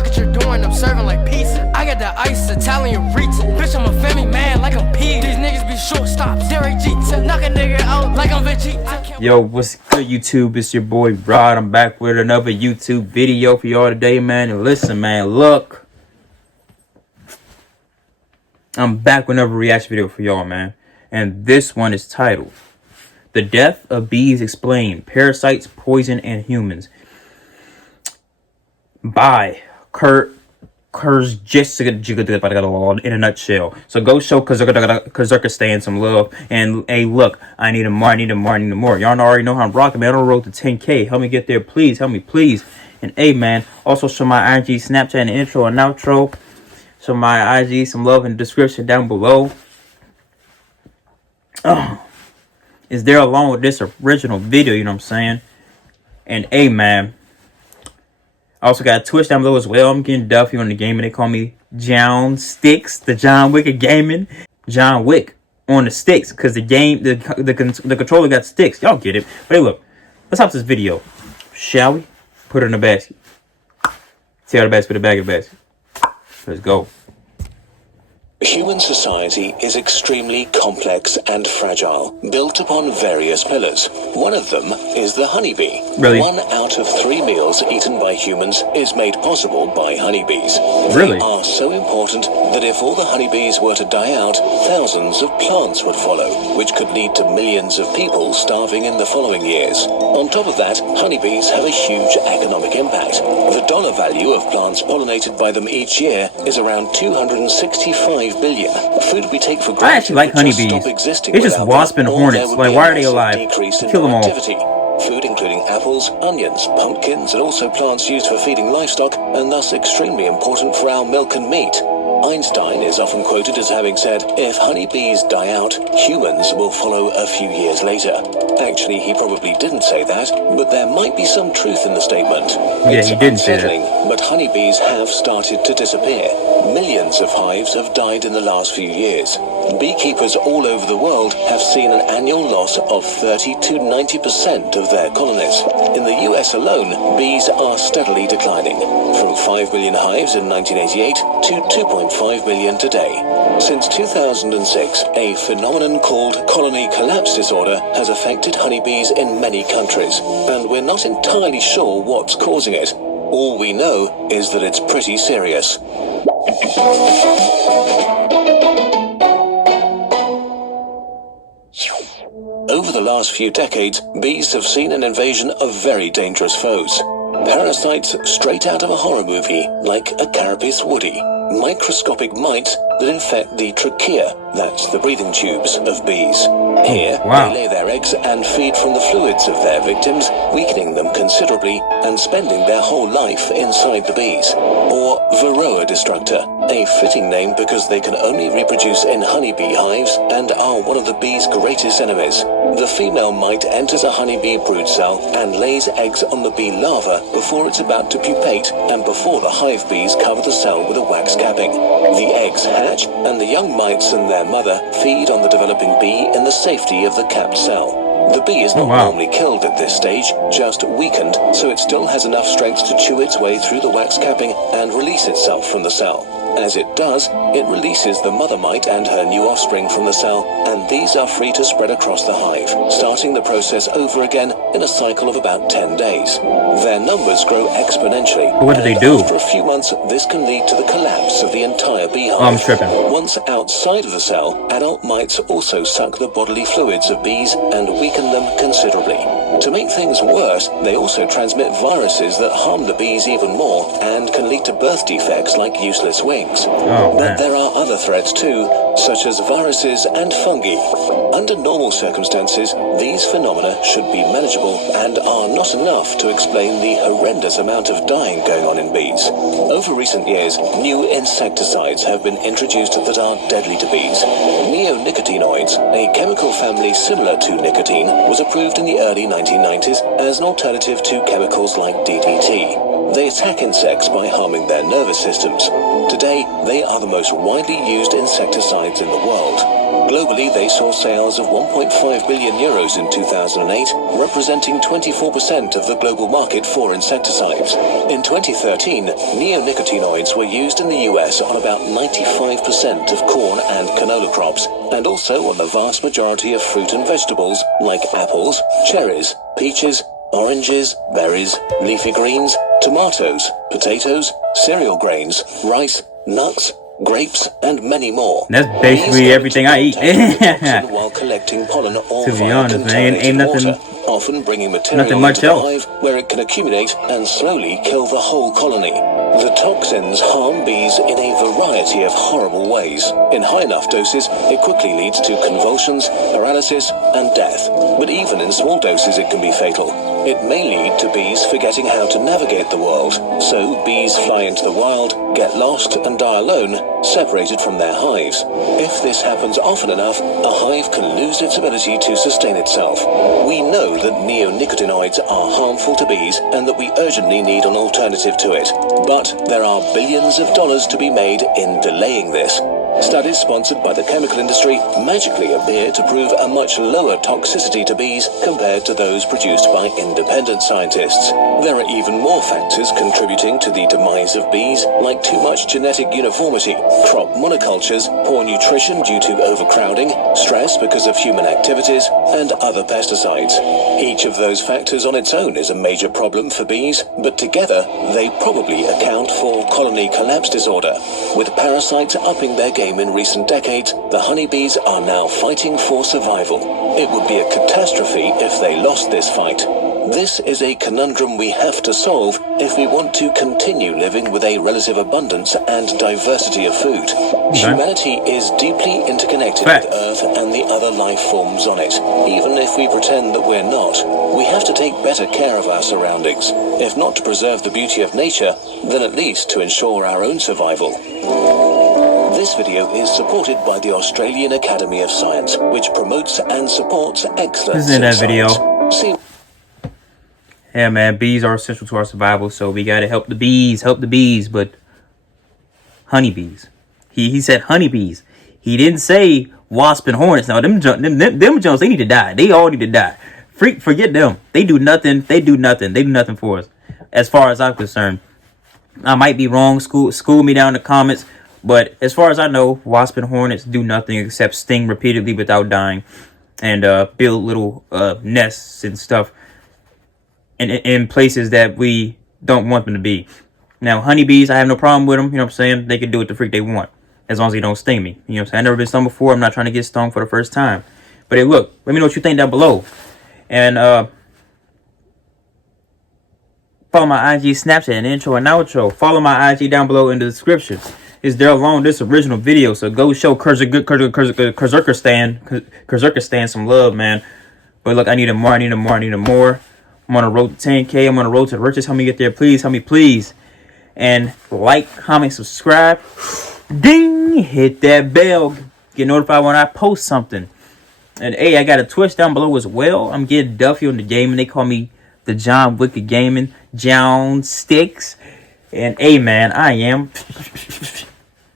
Look what you're doing, I'm serving like pizza. I got the ice, Italian reach. Bitch, I'm a family man like I'm P. These niggas be shortstops. Derek Jeter, knock a nigga out like I'm Vegeta. Yo, what's good, YouTube? It's your boy Rod. I'm back with another YouTube video for y'all today, man. And listen, man, look. I'm back with another reaction video for y'all, man. And this one is titled The Death of Bees Explained, Parasites, Poison, and Humans. By Kurt Jessica in a nutshell. So go show Kazurka staying some love. And hey, look, I need more. Y'all already know how I'm rocking, man. On the road to 10K. Help me get there, please. Help me, please. And hey, man, also show my IG, Snapchat, and intro and outro. Show my IG some love in the description down below. Is there along with this original video, you know what I'm saying? And hey, man, I also got a Twitch down below as well. I'm getting Duffy on the game, and they call me John Sticks, the John Wick of gaming. John Wick on the sticks, because the game, the controller got sticks. Y'all get it. But hey, look, let's hop this video, shall we? Put it in the basket. Tear the basket, put the bag in the basket. Let's go. Human society is extremely complex and fragile, built upon various pillars. One of them is the honeybee. Really? 1 out of 3 meals eaten by humans is made possible by honeybees. Really? They are so important that if all the honeybees were to die out, thousands of plants would follow, which could lead to millions of people starving in the following years. On top of that, honeybees have a huge economic impact. The dollar value of plants pollinated by them each year is around 265 billion. Food we take for granted. I actually like honeybees. It's just wasp and hornets. Like, why are they alive? Kill them all. Food including apples, onions, pumpkins, and also plants used for feeding livestock, and thus extremely important for our milk and meat. Einstein is often quoted as having said, if honeybees die out, humans will follow a few years later. Actually, he probably didn't say that, but there might be some truth in the statement. Yeah, he didn't say that. But honeybees have started to disappear. Millions of hives have died in the last few years. Beekeepers all over the world have seen an annual loss of 30 to 90% of their colonies. In the US alone, bees are steadily declining, from 5 million hives in 1988 to 2.5 million today. Since 2006, a phenomenon called colony collapse disorder has affected honeybees in many countries, and we're not entirely sure what's causing it. All we know is that it's pretty serious. Over the last few decades, bees have seen an invasion of very dangerous foes. Parasites straight out of a horror movie, like a carapace woody. Microscopic mites that infect the trachea, that's the breathing tubes of bees. Here, they lay their eggs and feed from the fluids of their victims, weakening them considerably and spending their whole life inside the bees. Or Varroa destructor, a fitting name because they can only reproduce in honeybee hives and are one of the bee's greatest enemies. The female mite enters a honeybee brood cell and lays eggs on the bee larva before it's about to pupate and before the hive bees cover the cell with a wax capping. The eggs hatch and the young mites and their mother feed on the developing bee in the safety of the capped cell. The bee is not normally killed at this stage, just weakened, so it still has enough strength to chew its way through the wax capping and release itself from the cell. As it does, it releases the mother mite and her new offspring from the cell, and these are free to spread across the hive, starting the process over again in a cycle of about 10 days. Their numbers grow exponentially. What do they do? After a few months, this can lead to the collapse of the entire beehive. I'm tripping. Once outside of the cell, adult mites also suck the bodily fluids of bees and weaken them considerably. To make things worse, they also transmit viruses that harm the bees even more and can lead to birth defects like useless wings. But there are other threats too, such as viruses and fungi. Under normal circumstances, these phenomena should be manageable and are not enough to explain the horrendous amount of dying going on in bees. Over recent years, new insecticides have been introduced that are deadly to bees. Neonicotinoids, a chemical family similar to nicotine, was approved in the early 1990s as an alternative to chemicals like DDT. They attack insects by harming their nervous systems. Today, they are the most widely used insecticides in the world. Globally, they saw sales of 1.5 billion euros in 2008, representing 24% of the global market for insecticides. In 2013, neonicotinoids were used in the US on about 95% of corn and canola crops, and also on the vast majority of fruit and vegetables like apples, cherries, peaches, oranges, berries, leafy greens, tomatoes, potatoes, cereal grains, rice, nuts, grapes, and many more. That's basically everything I eat. While collecting pollen or To be honest, man, ain't nothing, water, often bringing material much into the else. hive where it can accumulate and slowly kill the whole colony. The toxins harm bees in a variety of horrible ways. In high enough doses, it quickly leads to convulsions, paralysis, and death. But even in small doses, it can be fatal. It may lead to bees forgetting how to navigate the world. So bees fly into the wild, get lost, and die alone, separated from their hives. If this happens often enough, a hive can lose its ability to sustain itself. We know that neonicotinoids are harmful to bees and that we urgently need an alternative to it. But there are billions of dollars to be made in delaying this. Studies sponsored by the chemical industry magically appear to prove a much lower toxicity to bees compared to those produced by independent scientists. There are even more factors contributing to the demise of bees, like too much genetic uniformity, crop monocultures, poor nutrition due to overcrowding, stress because of human activities, and other pesticides. Each of those factors on its own is a major problem for bees, but together they probably account for colony collapse disorder. With parasites upping their game in recent decades, the honeybees are now fighting for survival. It would be a catastrophe if they lost this fight. This is a conundrum we have to solve if we want to continue living with a relative abundance and diversity of food. Humanity is deeply interconnected with Earth and the other life forms on it. Even if we pretend that we're not, we have to take better care of our surroundings. If not to preserve the beauty of nature, then at least to ensure our own survival. This video is supported by the Australian Academy of Science, which promotes and supports excellence This is in that video. See. Yeah, man, bees are essential to our survival, so we gotta help the bees, but honeybees. He said honeybees. He didn't say wasp and hornets. Now, them Jones, they need to die. They all need to die. Forget them. They do nothing. They do nothing for us, as far as I'm concerned. I might be wrong. School me down in the comments. But as far as I know, wasp and hornets do nothing except sting repeatedly without dying, and build little nests and stuff in places that we don't want them to be. Now, honeybees, I have no problem with them. You know what I'm saying? They can do what the freak they want, as long as they don't sting me. You know what I'm saying? I've never been stung before. I'm not trying to get stung for the first time. But hey, look, let me know what you think down below. And follow my IG, Snapchat, and intro and outro. Follow my IG down below in the description. Is there along this original video, so go show Kurzurkistan some love, man. But look, I need more. I'm on a road to 10K. I'm on a road to the riches. Help me get there, please. Help me, please. And like, comment, subscribe. Ding! Hit that bell. Get notified when I post something. And hey, I got a Twitch down below as well. I'm getting Duffy on the game, and they call me the John Wicked Gaming, John Sticks. And hey, man, I am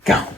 gone.